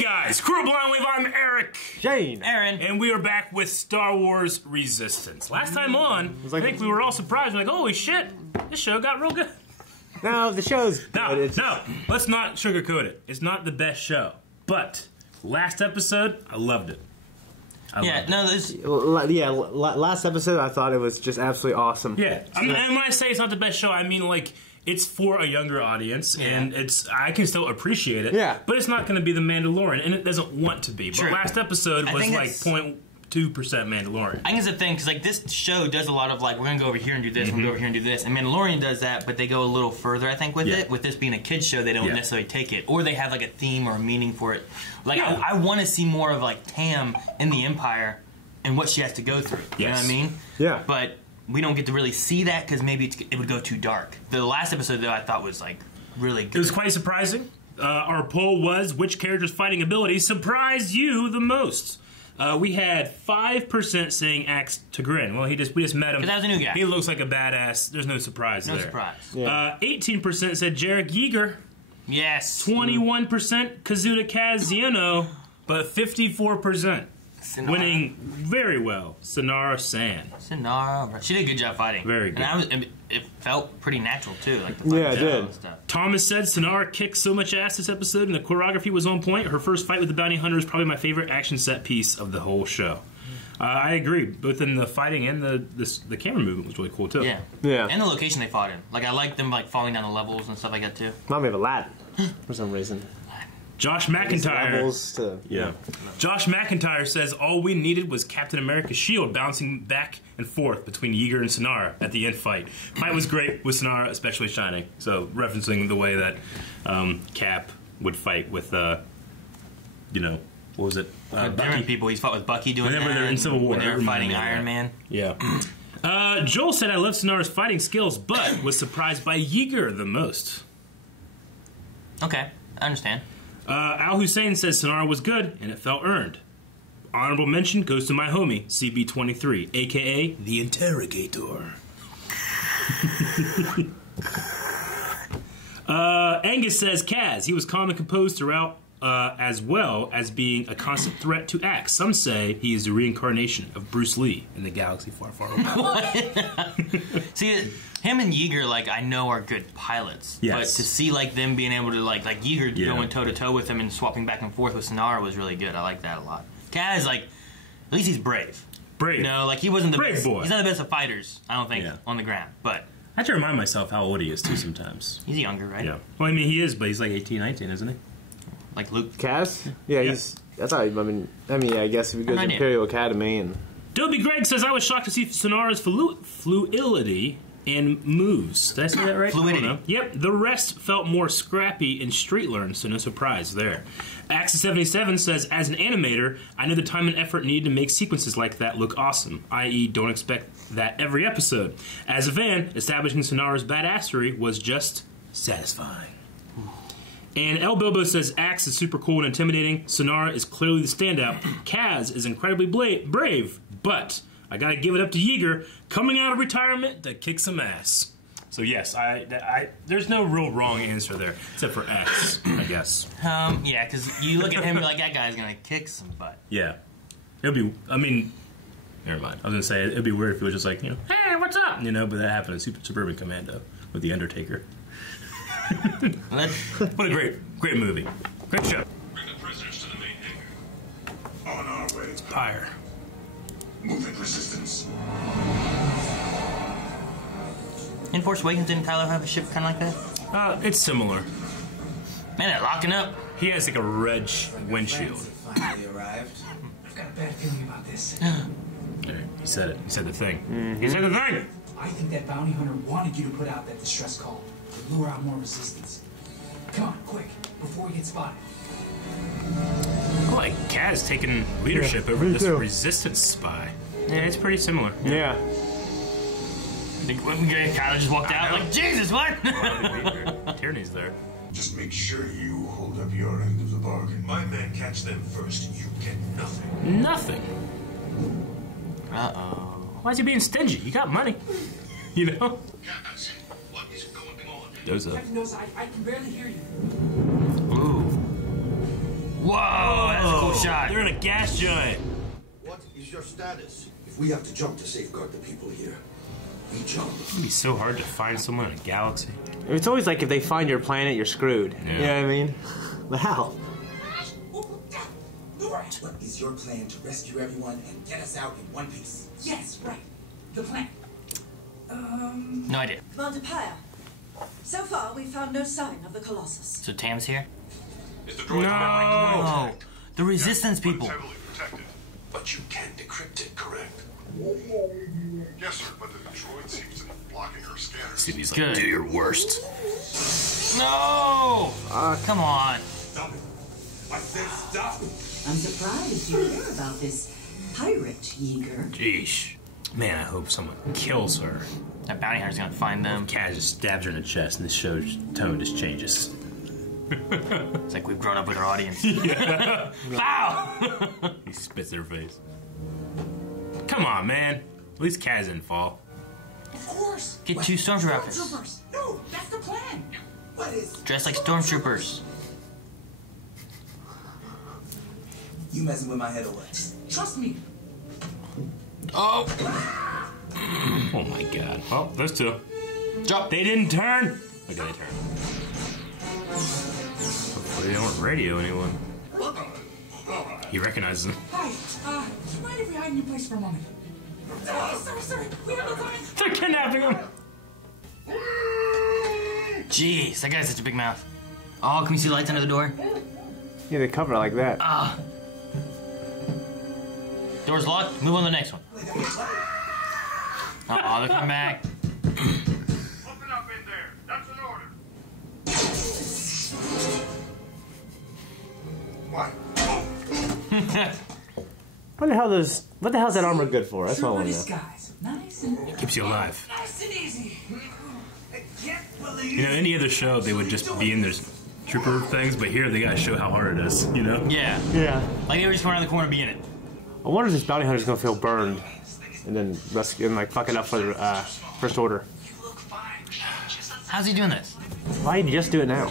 guys, Crew Blind Wave, I'm Eric. Shane. Aaron. And we are back with Star Wars Resistance. Last time on, I think we were all surprised. We're like, holy shit, this show got real good. No, the show's good. No, let's not sugarcoat it. It's not the best show. But, last episode, I loved it. Last episode I thought it was just absolutely awesome. Yeah, and when I say it's not the best show, I mean like it's for a younger audience, and I can still appreciate it. Yeah, but it's not going to be the Mandalorian, and it doesn't want to be. But last episode was like 0.2% Mandalorian. I think it's the thing because like this show does a lot of like we're gonna go over here and do this, we're gonna go over here and do this, and Mandalorian does that, but they go a little further. I think with it. With this being a kids show, they don't necessarily take it, or they have like a theme or a meaning for it. Like I want to see more of like Tam in the Empire and what she has to go through. You know what I mean? Yeah. But we don't get to really see that because maybe it would go too dark. The last episode though I thought was like really good. It was quite surprising. Our poll was which character's fighting ability surprised you the most. We had 5% saying Axe to Grin. Well, we just met him. Because that was a new guy. He looks like a badass. There's no surprise there. No surprise. Yeah. 18% said Jarek Yeager. Yes. 21% Kazuda Kaziano, but 54% winning very well. Sonara San. Sonara, she did a good job fighting. Very good. And it felt pretty natural too, like the fight it did. and stuff. Thomas said Sonara kicked so much ass this episode, and the choreography was on point. Her first fight with the bounty hunter is probably my favorite action set piece of the whole show. I agree, both in the fighting and the camera movement was really cool too. Yeah, and the location they fought in. Like I like them like falling down the levels and stuff like that too. Remind me of Aladdin for some reason. Josh McIntyre. Yeah. Josh McIntyre says all we needed was Captain America's shield bouncing back and forth between Yeager and Sonara at the end fight. Fight was great with Sonara especially shining. So referencing the way that Cap would fight with what was it? Different people. He's fought with Bucky doing whenever that. They're in Civil War. When they were fighting Iron Man. Yeah. Joel said I love Sonara's fighting skills, but was surprised by Yeager the most. Okay, I understand. Al Hussein says Sonara was good, and it felt earned. Honorable mention goes to my homie, CB23, a.k.a. The Interrogator. Angus says Kaz. He was calm and composed throughout, as well as being a constant threat to Axe. Some say he is the reincarnation of Bruce Lee in the galaxy far, far away. See, him and Yeager, like, I know are good pilots. Yes. But to see, like, them being able to, like Yeager going toe-to-toe with him and swapping back and forth with Sonara was really good. I like that a lot. Kaz, like, at least he's brave. Brave. You know, like, he wasn't the best. Boy. He's not the best of fighters, I don't think, on the ground. But I have to remind myself how old he is, too, sometimes. He's younger, right? Yeah. Well, I mean, he is, but he's like 18, 19, isn't he? Like Luke. Kaz? Yeah, he's... That's how, I guess if he goes to Imperial Academy and... Dobie Greg says, I was shocked to see Sonara's fluidity and moves. Did I say that right? Fluidity. Yep. The rest felt more scrappy and street learned, so no surprise there. Axis77 says, as an animator, I know the time and effort needed to make sequences like that look awesome, i.e. don't expect that every episode. As a fan, establishing Sonara's badassery was just satisfying. And El Bilbo says Axe is super cool and intimidating. Sonara is clearly the standout. Kaz is incredibly brave, but I gotta give it up to Yeager coming out of retirement to kick some ass. So yes, there's no real wrong answer there, except for Axe, I guess. Yeah, because you look at him, you're like, that guy's gonna kick some butt. Yeah, it'd be. I mean, never mind. I was gonna say it'd be weird if it was just like, hey, what's up? But that happened in Suburban Commando with the Undertaker. What a great movie. Great show. Bring the prisoners to the main hangar. On our way. Pyre. Movement resistance. In Force Awakens, didn't Kylo have a ship kind of like that? It's similar. Man, they're locking up. He has like a red windshield. Finally arrived. I've got a bad feeling about this. He said it. He said the thing. He said the thing! I think that bounty hunter wanted you to put out that distress call to lure out more resistance. Come on, quick, before we get spotted. I like Kaz taking leadership over this resistance spy. Yeah, it's pretty similar. Yeah. Kylo just walked out like, Jesus, what? Tierney's there. Just make sure you hold up your end of the bargain. My men catch them first, you get nothing. Nothing? Uh-oh. Why is he being stingy? You got money. You know? Kaz, what is going on? Doza. Captain knows I can barely hear you. Ooh. Whoa, that's a cool shot. They're in a gas giant. What is your status? If we have to jump to safeguard the people here, we jump. It'd be so hard to find someone in a galaxy. It's always like if they find your planet, you're screwed. Yeah. You know what I mean? How? What is your plan to rescue everyone and get us out in one piece? Yes, right. The plan. No idea. Commander Pyre, so far we've found no sign of the Colossus. So Tam's here? Is the droid No! The Resistance people. heavily protected? But you can decrypt it, correct? Yes, sir, but the droid seems to be blocking our scanners. He's Good. like, do your worst. No! Come on. Stop it. I said stop. I'm surprised you hear about this pirate, Yeager. Jeez. Man, I hope someone kills her. That bounty hunter's gonna find them. Kaz just stabs her in the chest, and this show's tone just changes. It's like we've grown up with our audience. Foul! He spits in her face. Come on, man. At least Kaz didn't fall. Of course. Get two stormtrooper outfits. Stormtroopers. No, that's the plan. What is? Dressed like stormtroopers. You messing with my head or what? Trust me. Oh! Oh my god. Oh, those two. Drop. They didn't turn. Okay, they turned. Hopefully they don't radio anyone. He recognizes them. Hi. You mind if we hide in your place for a moment? Sir, we have no time. They're kidnapping him. Jeez, that guy's such a big mouth. Oh, can we see lights under the door? Yeah, they cover it like that. Ah. Door's locked. Move on to the next one. Uh-oh, they're coming back. Open up in there. That's an order. What? What the hell's that armor good for? That's what I want to know. Disguise. Nice and Keeps you alive. nice and easy. I can't believe. You know, any other show, they would just be in their trooper things, but here they gotta show how hard it is, you know? Yeah. Yeah. Like they were just going around the corner and be in it. I wonder if this bounty hunter's gonna feel burned and then rescue and like fuck it up for the First Order. How's he doing this? Why did you just do it now?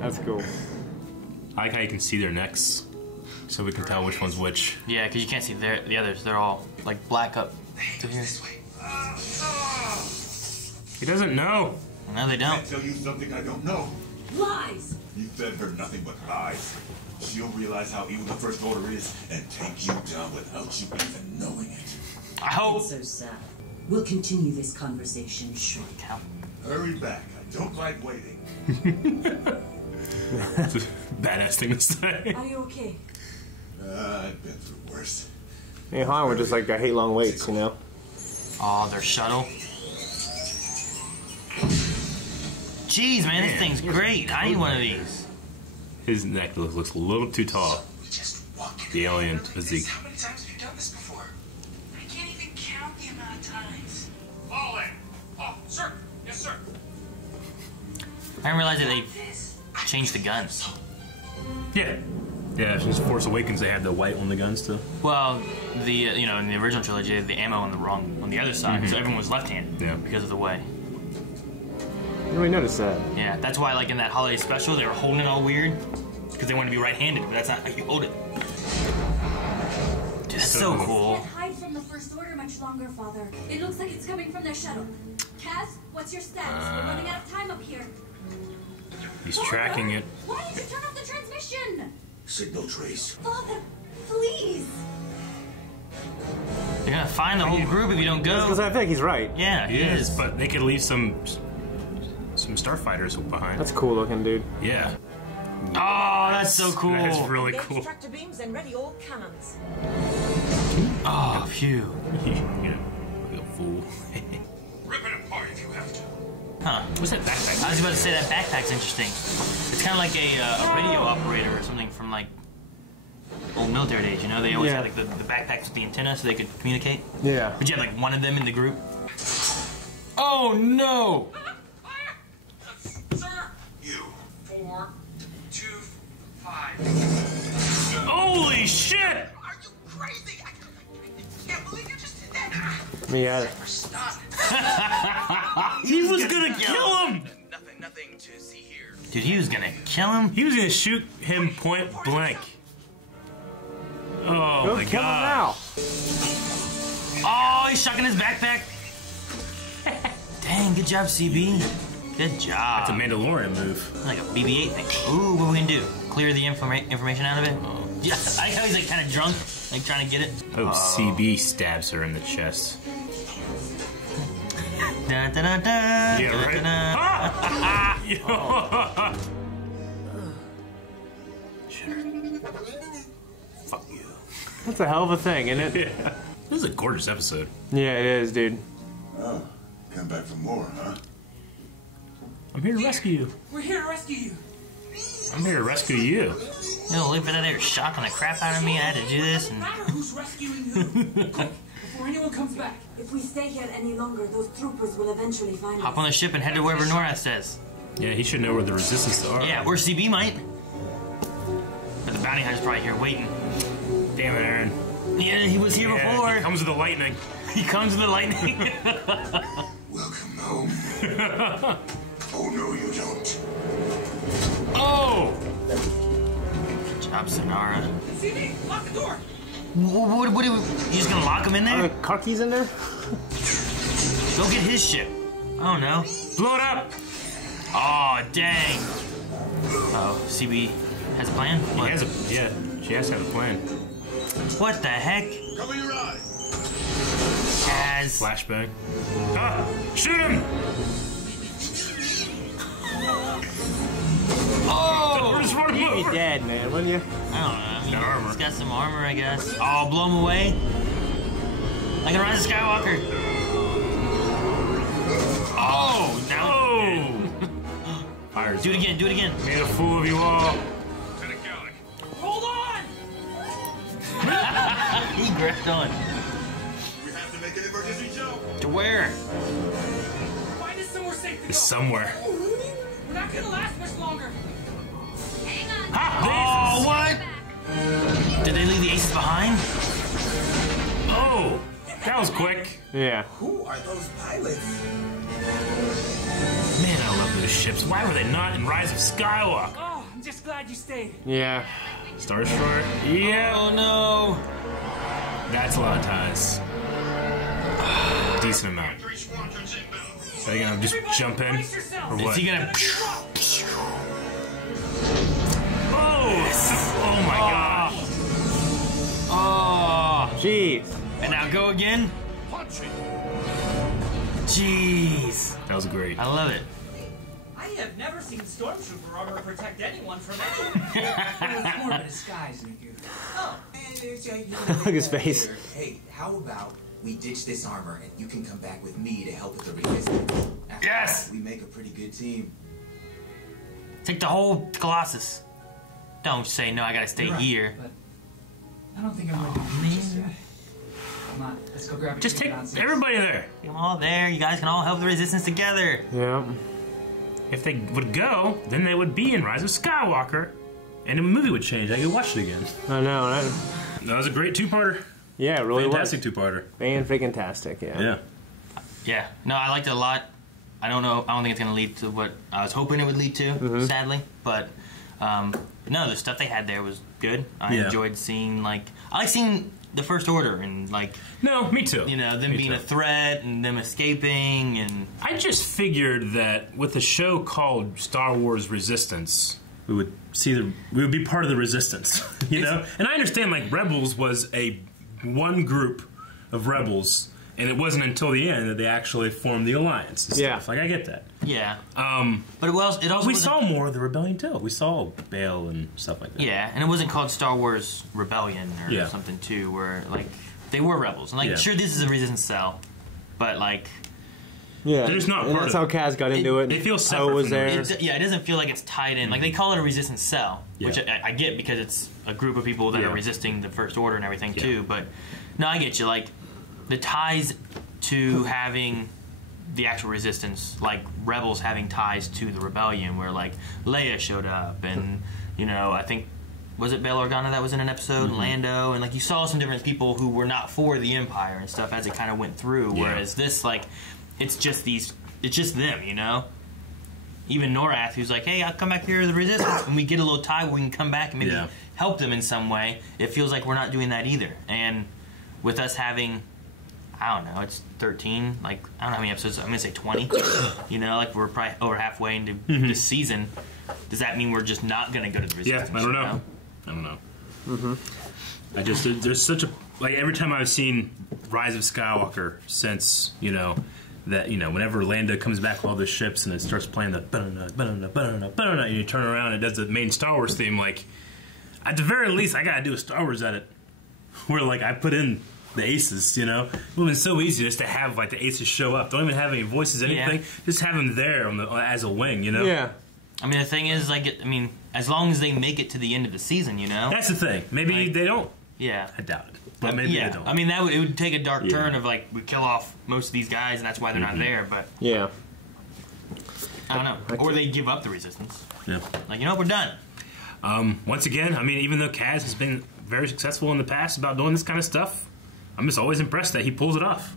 That's cool. I like how you can see their necks, so we can tell which one's which. Yeah, because you can't see the others. They're all like black up to here. He doesn't know. No, they I don't. tell you something I don't know. Lies! You fed her nothing but lies. She'll realize how evil the First Order is and take you down without you even knowing it. I hope. It's so sad. We'll continue this conversation shortly. Hurry back. I don't like waiting. It's a badass thing to say. Are you okay? I've been through worse. Hey, Han, we're just like I hate long waits, you know. Oh, their shuttle. Jeez, man, this thing's great. I need one of these. His neck looks a little too tall. The alien physique. How many times have you done this before? I can't even count the amount of times. Fall in. Oh, sir. Yes, sir. I didn't realize that they changed the guns. Yeah. Yeah, since Force Awakens, they had the white on the guns too. Well, the in the original trilogy, they had the ammo on the other side, so everyone was left-handed. Yeah. Because of the way. I didn't really notice that. Yeah, that's why, like in that holiday special, they were holding it all weird because they wanted to be right-handed, but that's not how you hold it. Dude, that's so cool. Can't hide from the First Order much longer, Father. It looks like it's coming from their shuttle. Kaz, what's your status? We're running out of time up here. He's tracking it. Why did you turn off the transmission? Signal trace. Father, please. They're gonna find the whole group if you don't Because go. I think he's right. Yeah, He is, but they could leave some starfighters behind. That's cool looking, dude. Yeah. Oh, that's so cool. That's really cool. Tractor beams and ready all cannons. Oh, phew. Yeah, like a fool. Rip it apart if you have to. Huh. What's that backpack? I was about to say that backpack's interesting. It's kind of like a radio operator or something from like old military days. You know, they always Yeah. had like the backpacks with the antenna so they could communicate. Yeah. But you had like one of them in the group. Oh no! Sir! You. 4, 2, 5. Holy shit! Are you crazy? I can't believe you just did that. Yeah. Stop. He was gonna kill him! Nothing Dude, he was gonna kill him. He was gonna shoot him point blank. Oh Go my kill him god. now. Oh, he's shucking his backpack. Dang, good job, CB. Good job. It's a Mandalorian move. Like a BB-8 thing. Ooh, what are we gonna do? Clear the information out of it? Oh. Yeah, I like how he's like kind of drunk, like trying to get it. Oh, CB stabs her in the chest. Da, da, da, da, Yeah, da, right? da, da. Ah! Sure. Fuck you. That's a hell of a thing, isn't it? Yeah. This is a gorgeous episode. Yeah, it is, dude. Oh, come back for more, huh? I'm here to rescue you. We're here to rescue you. I'm here to rescue you. You know, look for that, they were shocking the crap out of me. I had to do this. No And matter who's rescuing who. Quick, before anyone comes back. If we stay here any longer, those troopers will eventually find hop us. on the ship and head to wherever Norath says. Yeah, he should know where the resistance are. Yeah, or CB might. But the bounty hunter's probably here waiting. Damn it, Aaron. Yeah, he was here Yeah, before. he comes with the lightning. He comes with the lightning. Welcome home. Oh, no, you don't. Oh! Good job, Sonara. CB, lock the door. What you just gonna lock him in Are there? the cookies in there? Go get his ship. Oh no. Blow it up! Oh, dang. Oh, CB has a plan? He What? has a, yeah, she has to have a plan. What the heck? Cover your eyes. Has... Flashbang. Ah! Shoot him! Oh! Just run him You'd be over. dead, man, wouldn't you? I don't know. I mean, Got armor. he's got some armor, I guess. Oh, blow him away. Like a Rise of Skywalker. Oh, now. Oh! Fires. Do it again, do it again. Made a fool of you all. Lieutenant Gallic. Hold on. He gripped on. We have to make an emergency jump. To where? Find us somewhere safe to go. It's somewhere. We're not gonna last much longer. Hang on. Ha! Oh, what? Did they leave the aces behind? Oh! That was quick. Yeah. Who are those pilots? Man, I love those ships. Why were they not in Rise of Skywalker? Oh, I'm just glad you stayed. Yeah. Star Destroyer? Yeah. Oh no. That's a lot of ties. Decent amount. 3 squadrons inbound. Are they gonna just jump in? Brace yourself. Or Is what? he gonna... Oh! Oh my gosh. Oh. Jeez. And now go again? Punching. Jeez. That was great. I love it. I have never seen stormtrooper armor protect anyone from anything. Well, it's more of a disguise, Niku. Oh, Look at his face. Hey, how about we ditch this armor and you can come back with me to help with the resistance? After Yes! all, we make a pretty good team. Take the whole Colossus. Don't say no, I gotta stay You're right, here. But I don't think I'm ready to do it just yet. Come on, let's go grab a Just drink take downstairs. everybody there. Get them all there. You guys can all help the resistance together. Yeah. If they would go, then they would be in Rise of Skywalker, and the movie would change. I could watch it again. I know. That was a great two-parter. Yeah, it really Fantastic was. two-parter. Fan-freaking-tastic, yeah. Yeah. Yeah. No, I liked it a lot. I don't know. I don't think it's gonna lead to what I was hoping it would lead to. Sadly, but no, the stuff they had there was good. I Yeah. enjoyed seeing I like seeing the First Order and No, me too. them Me being too. a threat and them escaping and I just figured that with a show called Star Wars Resistance, we would be part of the resistance, you know? And I understand Rebels was a one group of rebels, and it wasn't until the end that they actually formed the alliance and Yeah. stuff. I get that. yeah. But it also We wasn't- saw more of the rebellion too. We saw Bail and stuff like that. Yeah, and it wasn't called Star Wars Rebellion or Yeah. something too, where they were rebels. And Yeah. sure, this is a resistance cell, but Yeah. They're just not and part that's of how it. Kaz got into it. They feel Poe separate was from the there. resistance. it doesn't feel like it's tied in. They call it a resistance cell, which Yeah. I get because it's a group of people that Yeah. are resisting the First Order and everything Yeah. too. But no, I get you. The ties to having the actual resistance, rebels having ties to the rebellion, where Leia showed up, and I think was it Bail Organa that was in an episode, Mm-hmm. Lando, and you saw some different people who were not for the Empire and stuff as it kind of went through. Yeah. Whereas this, it's just them, even Norath, who's like, hey, I'll come back here to the Resistance, and we get a little tie where we can come back and maybe help them in some way. It feels like we're not doing that either. And with us having, I don't know, it's 13, like, I don't know how many episodes, I'm going to say 20. You know, like, we're probably over halfway into this season. Does that mean we're just not going to go to the Resistance? Yeah, I don't know. I don't know. I just, there's such a, like, every time I've seen Rise of Skywalker since, you know, that, you know, whenever Lando comes back with all the ships and it starts playing the and you turn around and it does the main Star Wars theme, like, at the very least, I gotta do a Star Wars edit where, like, I put in the aces, you know? It would have been so easy just to have, like, the aces show up. Don't even have any voices, anything. Yeah. Just have them there on the, as a wing, you know? Yeah. I mean, the thing is, like, I mean, as long as they make it to the end of the season, you know? That's the thing. Maybe like, they don't. Yeah. I doubt it. But maybe they don't. I mean, it would take a dark turn of, like, we kill off most of these guys, and that's why they're not there, but... Yeah. I don't know. Or they give up the Resistance. Yeah. Like, you know, we're done. Once again, I mean, even though Kaz has been very successful in the past about doing this kind of stuff, I'm just always impressed that he pulls it off.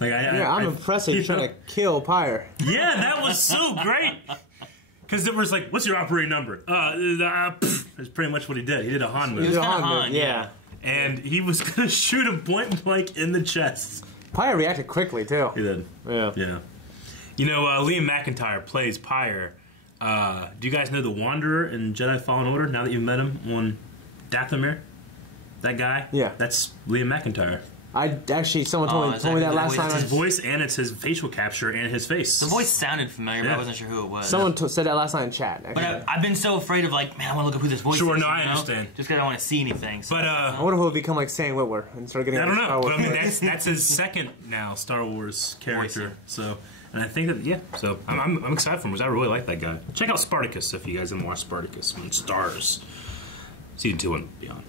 Like, I'm impressed that he's trying to kill Pyre. Yeah, that was so great. Because it was like, what's your operating number? That's pretty much what he did. He did a Han move. He did a Han move, yeah. And he was going to shoot him point blank in the chest. Pyre reacted quickly, too. He did. Yeah. Yeah. You know, Liam McIntyre plays Pyre. Do you guys know the Wanderer in Jedi Fallen Order, now that you've met him on Dathomir? That guy? Yeah. That's Liam McIntyre. Someone told me that last time. It's his voice and it's his facial capture and his face. The voice sounded familiar, but I wasn't sure who it was. Someone said that last night in chat. Actually. But I've been so afraid of, like, man, I want to look up who this voice is. Sure, no, I understand. Just because I don't want to see anything. So. But I wonder who will become like Sam Witwer and start getting. I don't know, Star Wars but I mean that's his second now Star Wars character. So, and I think that so I'm excited for him because I really like that guy. Check out Spartacus if you guys haven't watched Spartacus on Stars. Season 2 and beyond.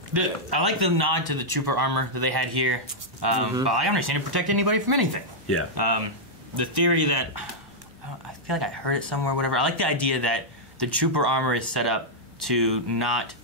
I like the nod to the trooper armor that they had here. But I understand it protect anybody from anything. Yeah. The theory that I feel like I heard it somewhere. Whatever. I like the idea that the trooper armor is set up to not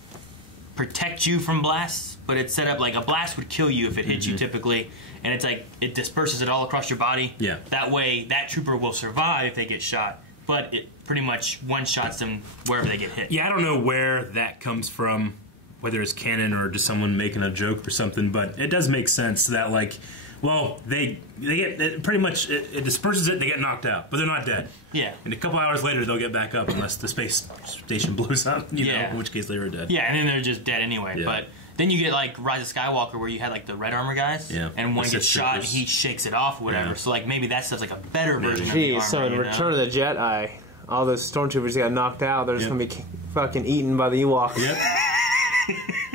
protect you from blasts, but it's set up like a blast would kill you if it hit you typically, and it's like it disperses it all across your body. Yeah. That way, that trooper will survive if they get shot, but it pretty much one-shots them wherever they get hit. Yeah, I don't know where that comes from, whether it's canon or just someone making a joke or something, but it does make sense that, like, well, they get pretty much it disperses it, they get knocked out, but they're not dead. Yeah. And a couple hours later, they'll get back up unless the space station blows up. You know, in which case they were dead. Yeah, and then they're just dead anyway. Yeah. But then you get like Rise of Skywalker, where you had like the red armor guys, and one gets shot, and he shakes it off, or whatever. So like maybe that stuff's like a better version of the armor. So in Return of the Jedi, all those stormtroopers got knocked out. They're just gonna be fucking eaten by the Ewoks. Yep.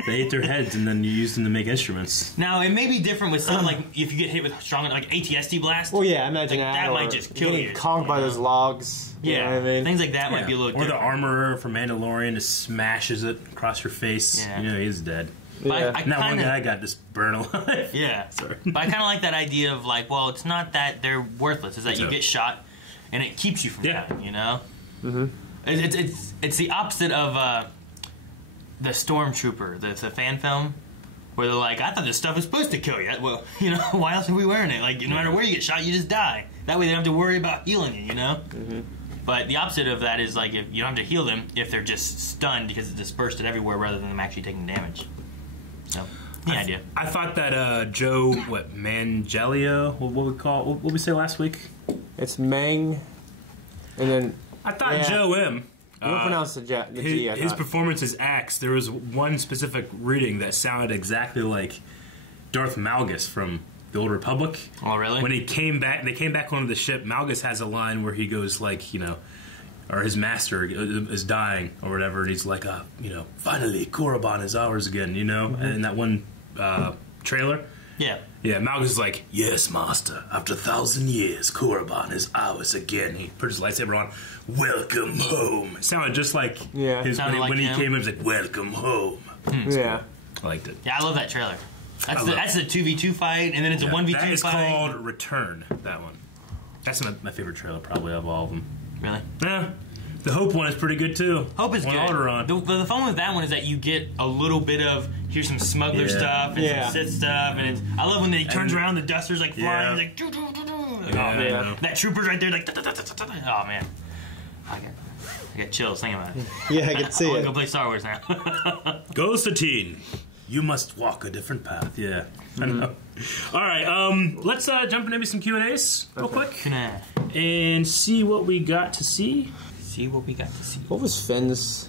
They ate their heads and then you used them to make instruments. Now, it may be different with some, like, if you get hit with strong, like, ATST blast. Well, yeah, imagine like, that might just kill you. Conked by those logs. Yeah, you know what I mean? Things like that might be a little different. Or the armorer from Mandalorian just smashes it across your face. Yeah. You know, he's dead. Yeah. And that one guy got just burned alive. Yeah. Sorry. But I kind of like that idea of, like, well, it's not that they're worthless. It's that you get shot and it keeps you from dying, you know? It's the opposite of... the Stormtrooper, the fan film, where they're like, I thought this stuff was supposed to kill you. Well, you know, why else are we wearing it? Like, no matter where you get shot, you just die. That way they don't have to worry about healing you, you know? But the opposite of that is, like, if you don't have to heal them if they're just stunned because it's dispersed it everywhere rather than them actually taking damage. So, the idea. I thought that Joe, Mangelio, what we say last week? It's Mang, and then... I thought Joe M. You don't pronounce the G. His performance as Axe, there was one specific reading that sounded exactly like Darth Malgus from the Old Republic. Oh, really? When they came back onto the ship, Malgus has a line where he goes like, you know, or his master is dying or whatever, and he's like, you know, finally Korriban is ours again, you know? And in that one trailer. Yeah. Yeah, Malgus is like, yes, master, after 1,000 years, Korriban is ours again. He put his lightsaber on, welcome home. It sounded just like when he came in, he was like, welcome home. Yeah. I liked it. Yeah, I love that trailer. That's the 2v2 fight, and then it's a 1v2 fight. That is called Return, that one. That's my favorite trailer, probably, of all of them. Really? Yeah. The Hope one is pretty good, too. Hope is good. Alderaan. The fun with that one is that you get a little bit of, here's some smuggler stuff, and some Sith stuff, and I love when they turns around, the duster's like flying, like, oh man, that trooper's right there, like, oh man. I got chills thinking about it. Yeah, I can see I want it. to go play Star Wars now. Ghost of Teen. You must walk a different path. Yeah. I know. All right. Let's jump into maybe some Q&As real quick and see what we got to see. See what we got to see. What was Finn's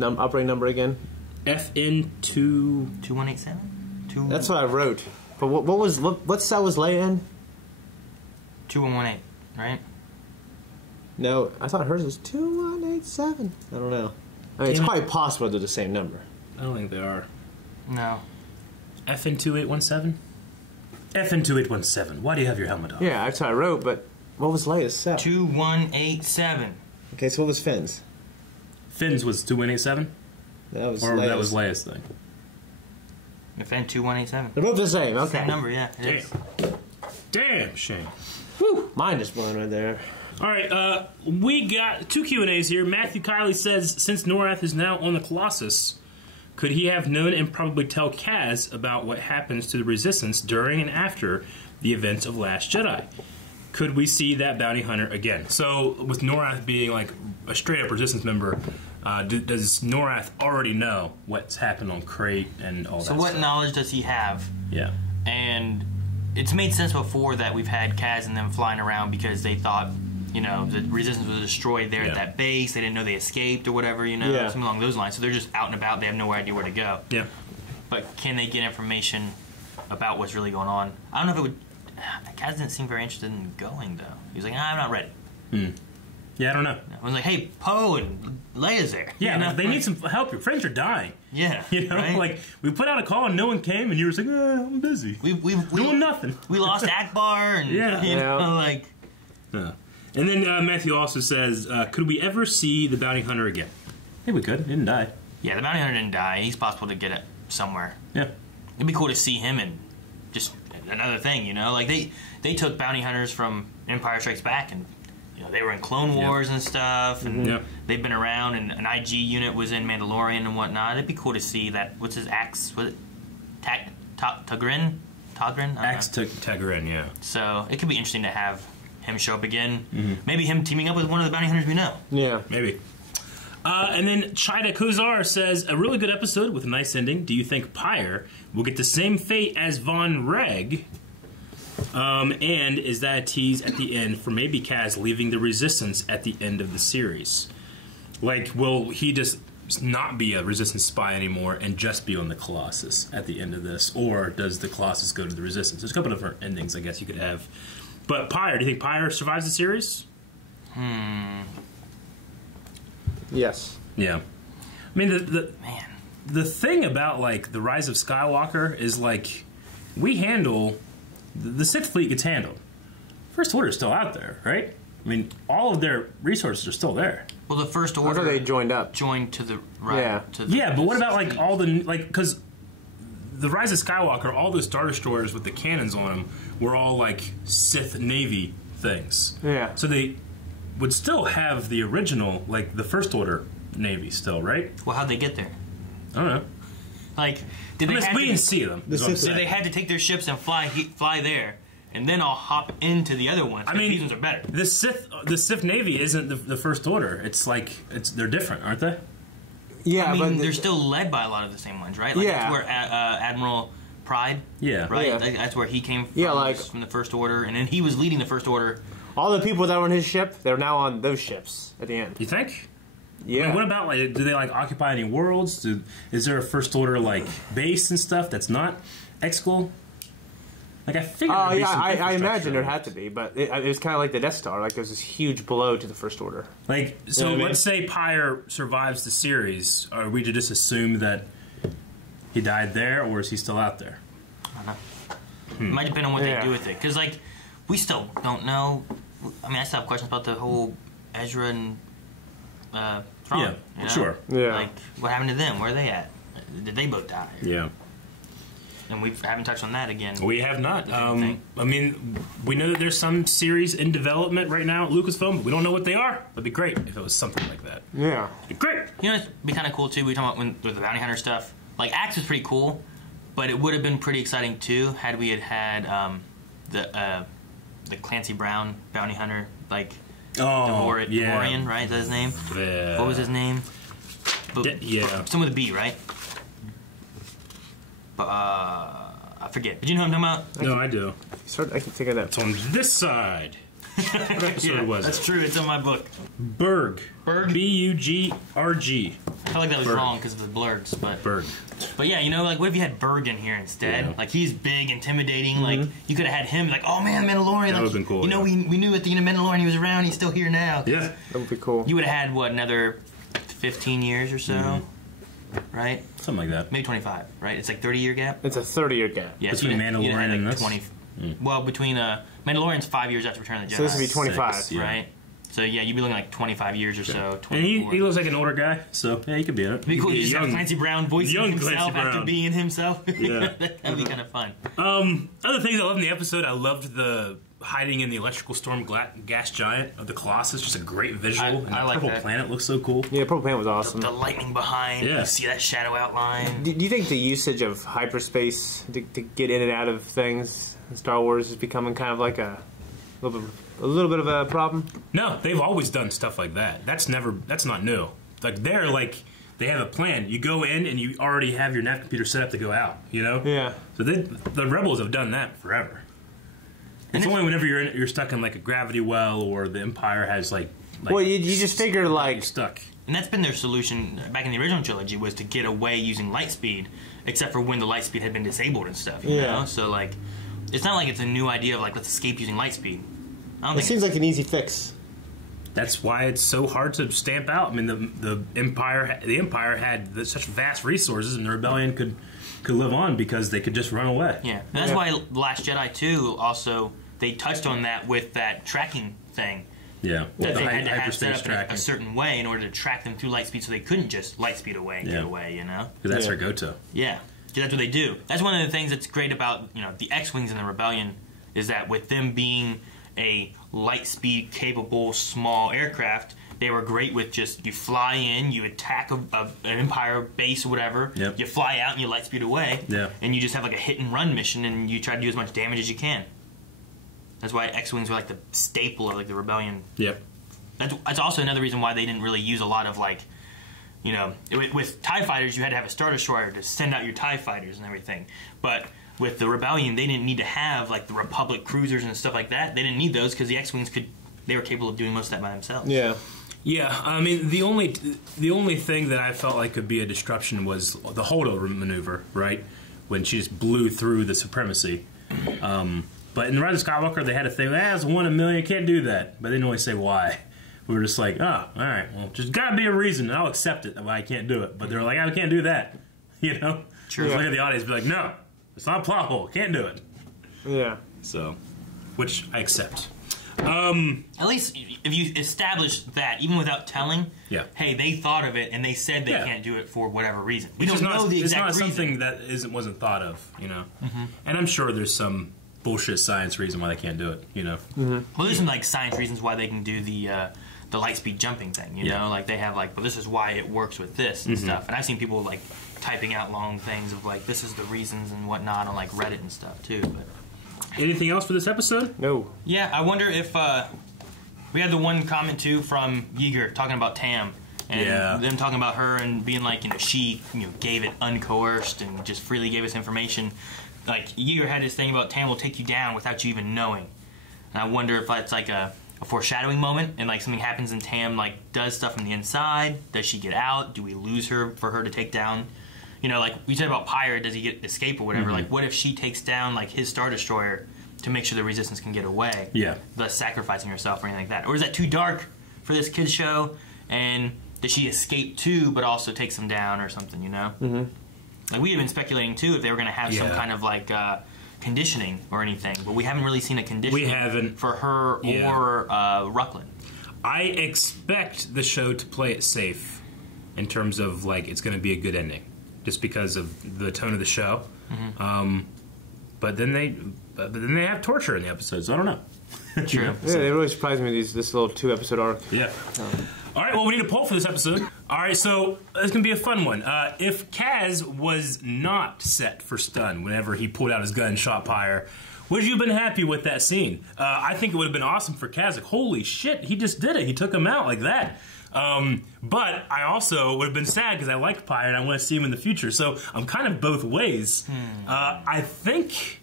operating number again? FN2... 2187? That's what I wrote. But what cell was Leia in? 2118, right? No, I thought hers was 2187. I don't know. I mean, it's quite possible they're the same number. I don't think they are. No. FN2817? FN2817. Why do you have your helmet on? Yeah, that's what I wrote, but what was Leia's cell? 2187. Okay, so what was Finn's? Finn's was 2187? That was Or Leia's. that was Leia's thing. FN 2187. They're both the same, okay. Same number, yeah. It is. Damn, Shane. Whew, mine is blown right there. All right, we got 2 Q&As here. Matthew Kiley says, since Norath is now on the Colossus, could he have known and probably tell Kaz about what happens to the Resistance during and after the events of Last Jedi? Could we see that bounty hunter again? So, with Norath being like a straight-up Resistance member, does Norath already know what's happened on Crate and all that So what stuff? knowledge does he have? Yeah. And it's made sense before that we've had Kaz and them flying around because they thought, you know, the Resistance was destroyed there at that base. They didn't know they escaped or whatever, you know, something along those lines. So they're just out and about. They have no idea where to go. Yeah. But can they get information about what's really going on? I don't know if it would... Kaz didn't seem very interested in going, though. He was like, I'm not ready. Yeah, I don't know. I was like, hey, Poe and Leia's there. Yeah, you know? they need some help. Your friends are dying. Yeah. You know, right? like, we put out a call and no one came, and you were like, I'm busy. We doing nothing. We lost Akbar, and, you know, like... Yeah. And then Matthew also says, could we ever see the bounty hunter again? I think we could. He didn't die. Yeah, the bounty hunter didn't die. He's possible to get it somewhere. Yeah. It'd be cool to see him in just another thing, you know? Like, they took bounty hunters from Empire Strikes Back, and, you know, they were in Clone Wars and stuff, and they've been around, and an IG unit was in Mandalorian and whatnot. It'd be cool to see that. What's his axe? Was it Tagrin? Axe Tagrin, yeah. So it could be interesting to have him show up again. Maybe him teaming up with one of the bounty hunters we know. Yeah. Maybe. And then Chida Kuzar says, a really good episode with a nice ending. Do you think Pyre will get the same fate as Von Reg? And is that a tease at the end for maybe Kaz leaving the Resistance at the end of the series? Like, will he just not be a Resistance spy anymore and just be on the Colossus at the end of this? Or does the Colossus go to the Resistance? There's a couple of different endings I guess you could have. But Pyre, do you think Pyre survives the series? Yes. Yeah. I mean, the thing about, like, the Rise of Skywalker is, like, we handle... The Sixth Fleet gets handled. First Order is still out there, right? I mean, all of their resources are still there. Well, the First Order... After they joined up. Joined to the... Right, yeah. To the but what about, like, all the... Like, because the Rise of Skywalker, all those Star Destroyers with the cannons on them were all, like, Sith Navy things. Yeah. So they would still have the original, like, the First Order Navy still, right? Well, how'd they get there? I don't know. Like, did they have we to, didn't see them. Did they had to take their ships and fly there, and then I'll hop into the other ones? I mean, these ones are better. The Sith Navy isn't the First Order. It's like they're different, aren't they? Yeah, I mean, but they're still led by a lot of the same ones, right? Like, yeah. That's where Admiral Pride. Yeah. Right. Yeah. That's where he came from. Yeah, like from the First Order, and then he was leading the First Order. All the people that were on his ship, they're now on those ships at the end. You think? Yeah. I mean, what about, like, do they, like, occupy any worlds? Is there a First Order, like, base and stuff that's not Exegol? Like, I figured there'd be some I infrastructure imagine there there. had to be, but it was kind of like the Death Star. Like, there was this huge blow to the First Order. Like, so You know what I mean? let's say Pyre survives the series. Are we to just assume that he died there, or is he still out there? I don't know. It might depend on what they do with it, because, like, we still don't know. I mean, I still have questions about the whole Ezra and Thrawn. Yeah, you know? sure. Yeah. Like, what happened to them? Where are they at? Did they both die? Yeah. And we haven't touched on that again. We have not. I mean, we know that there's some series in development right now at Lucasfilm, but we don't know what they are. It'd be great if it was something like that. Yeah. It'd be great. You know, it'd be kind of cool, too. We talk about with the bounty hunter stuff. Like, Axe was pretty cool, but it would have been pretty exciting, too, had we had the Clancy Brown bounty hunter. Like, Devorian, right? Is that his name? Yeah. What was his name? Yeah. Something with a B, right? But I forget. Did you know what I'm talking about? No, I do. I can think of that. It's on this side. What episode was it? That's true. It's on my book. Berg. Berg? B-U-G-R-G. I feel like that was wrong because of the blurs, but... Berg. But yeah, you know, like, what if you had Berg in here instead? Yeah. Like, he's big, intimidating. Like, you could have had him, like, oh man, Mandalorian. That like, would've been cool, You know, yeah. we knew at the end of Mandalorian he was around. He's still here now. Yeah. That would be cool. You would have had, what, another 15 years or so? Right? Something like that. Maybe 25, right? It's like 30-year gap? It's a 30-year gap. Yeah, Between you'd have Mandalorian had, and like, this? 20. Well, between Mandalorian's 5 years after Return of the Jedi. So this would be 25. 6, yeah. Right? So yeah, you'd be looking like 25 years or so. And he looks like an older guy, so yeah, he could be in it. It'd be cool. You just have Clancy Brown voicing young himself Clancy after Brown. being himself. Yeah. That'd be kind of fun. Other things I loved in the episode, I loved the hiding in the electrical storm gas giant of the Colossus. Just a great visual. And I the like purple that. planet looks so cool. Yeah, Purple Planet was awesome. The lightning behind. Yeah. You see that shadow outline. Do you think the usage of hyperspace to get in and out of things in Star Wars is becoming kind of like a little bit of a problem? No, they've always done stuff like that. That's not new. Like they have a plan. You go in and you already have your nav computer set up to go out, you know? Yeah. So the Rebels have done that forever. It's only whenever you're stuck in like a gravity well or the Empire has like Well, you just figure like stuck. And that's been their solution back in the original trilogy, was to get away using light speed, except for when the light speed had been disabled and stuff, you know? So like, it's not like it's a new idea of like, let's escape using light speed. I don't it think seems like an easy fix. That's why it's so hard to stamp out. I mean, the Empire had such vast resources, and the Rebellion could live on because they could just run away. Yeah, and that's why Last Jedi 2 also, they touched on that with that tracking thing. Yeah, That the they had to have hyperspace set up tracking. a certain way in order to track them through light speed, so they couldn't just light speed away and get away, you know? Because that's their go-to. Yeah, because that's what they do. That's one of the things that's great about, the X-Wings in the Rebellion, is that with them being a light speed capable small aircraft, they were great with just, you fly in, you attack an Empire base or whatever, you fly out and you light speed away, and you just have like a hit and run mission and you try to do as much damage as you can. That's why X-Wings were like the staple of like the Rebellion. Yep. That's also another reason why they didn't really use a lot of like, with TIE fighters you had to have a Star Destroyer to send out your TIE fighters and everything. But with the Rebellion, they didn't need to have like the Republic cruisers and stuff like that. They didn't need those because the X-Wings they were capable of doing most of that by themselves. Yeah. Yeah, I mean the only thing that I felt like could be a disruption was the holdover maneuver, right? When she just blew through the supremacy. But in the Rise of Skywalker, they had a thing. It's 1 in a million. Can't do that. But they didn't always say why. We were just like, oh, all right. Well, just gotta be a reason. I'll accept it why I can't do it. But they're like, I can't do that. You know. True. Look at the audience, be like, no, it's not a plot hole. Can't do it. Yeah. So, which I accept. At least if you establish that, even without telling, hey, they thought of it and they said they can't do it for whatever reason. We don't know the exact reason. It's not something that wasn't thought of, you know. And I'm sure there's some bullshit science reason why they can't do it, you know. Well, there's some like science reasons why they can do the light speed jumping thing, you know. Like they have like, well, this is why it works with this and stuff. And I've seen people like typing out long things of like, this is the reasons and whatnot on like Reddit and stuff too. But anything else for this episode? No. Yeah, I wonder if we had the one comment too from Yeager talking about Tam and them talking about her and being like, she gave it uncoerced and just freely gave us information. Like Yeager had this thing about Tam will take you down without you even knowing, and I wonder if that's like a foreshadowing moment and like something happens and Tam like does stuff from the inside. Does she get out? Do we lose her for her to take down? Like we said about Pyre, does he escape or whatever? Like what if she takes down like his Star Destroyer to make sure the Resistance can get away? Yeah. Thus sacrificing herself or anything like that. Or is that too dark for this kid's show? And does she escape too but also takes him down or something, Like we had been speculating too if they were going to have some kind of like conditioning or anything, but we haven't really seen a conditioning for her or Rucklin. I expect the show to play it safe in terms of like it's going to be a good ending, just because of the tone of the show. But then they have torture in the episodes. So I don't know. True. Yeah, they really surprised me. This little 2-episode arc. Yeah. All right, well, we need a poll for this episode. All right, so it's going to be a fun one. If Kaz was not set for stun whenever he pulled out his gun and shot Pyre, Would you have been happy with that scene? I think it would have been awesome for Kaz. Like, holy shit, he just did it. He took him out like that. But I also would have been sad because I like Pyre and I want to see him in the future. So I'm kind of both ways. I think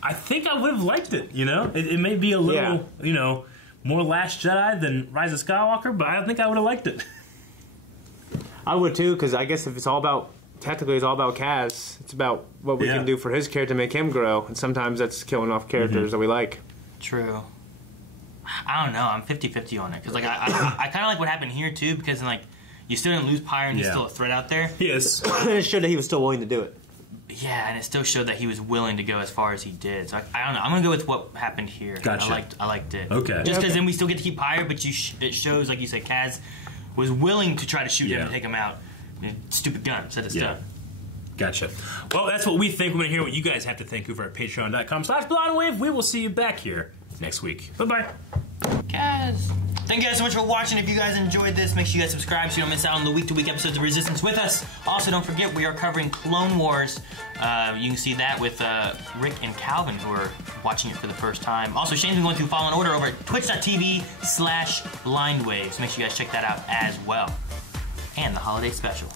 I would have liked it. You know, it may be a little, you know, more Last Jedi than Rise of Skywalker, but I think I would have liked it. I would too, because I guess if it's all about, technically it's all about Kaz. It's about what we can do for his character to make him grow, and sometimes that's killing off characters that we like. True. I don't know. I'm 50-50 on it because like I kind of like what happened here too because like you still didn't lose Pyre and he's still a threat out there. Yes. It showed that he was still willing to do it. Yeah, and it still showed that he was willing to go as far as he did. So I don't know. I'm gonna go with what happened here. Gotcha. I liked it. Okay. Just because then we still get to keep Pyre, but it shows like you said, Kaz was willing to try to shoot him and take him out. Stupid gun. Said it's done. Gotcha. Well, that's what we think. We're going to hear what you guys have to think over at patreon.com/blindwave. We will see you back here next week. Bye-bye. Guys. Thank you guys so much for watching. If you guys enjoyed this, make sure you guys subscribe so you don't miss out on the week-to-week episodes of Resistance with us. Also, don't forget, we are covering Clone Wars. You can see that with Rick and Calvin, who are watching it for the first time. Also, Shane's been going through Fallen Order over at twitch.tv/blindwave. So make sure you guys check that out as well. And the holiday special.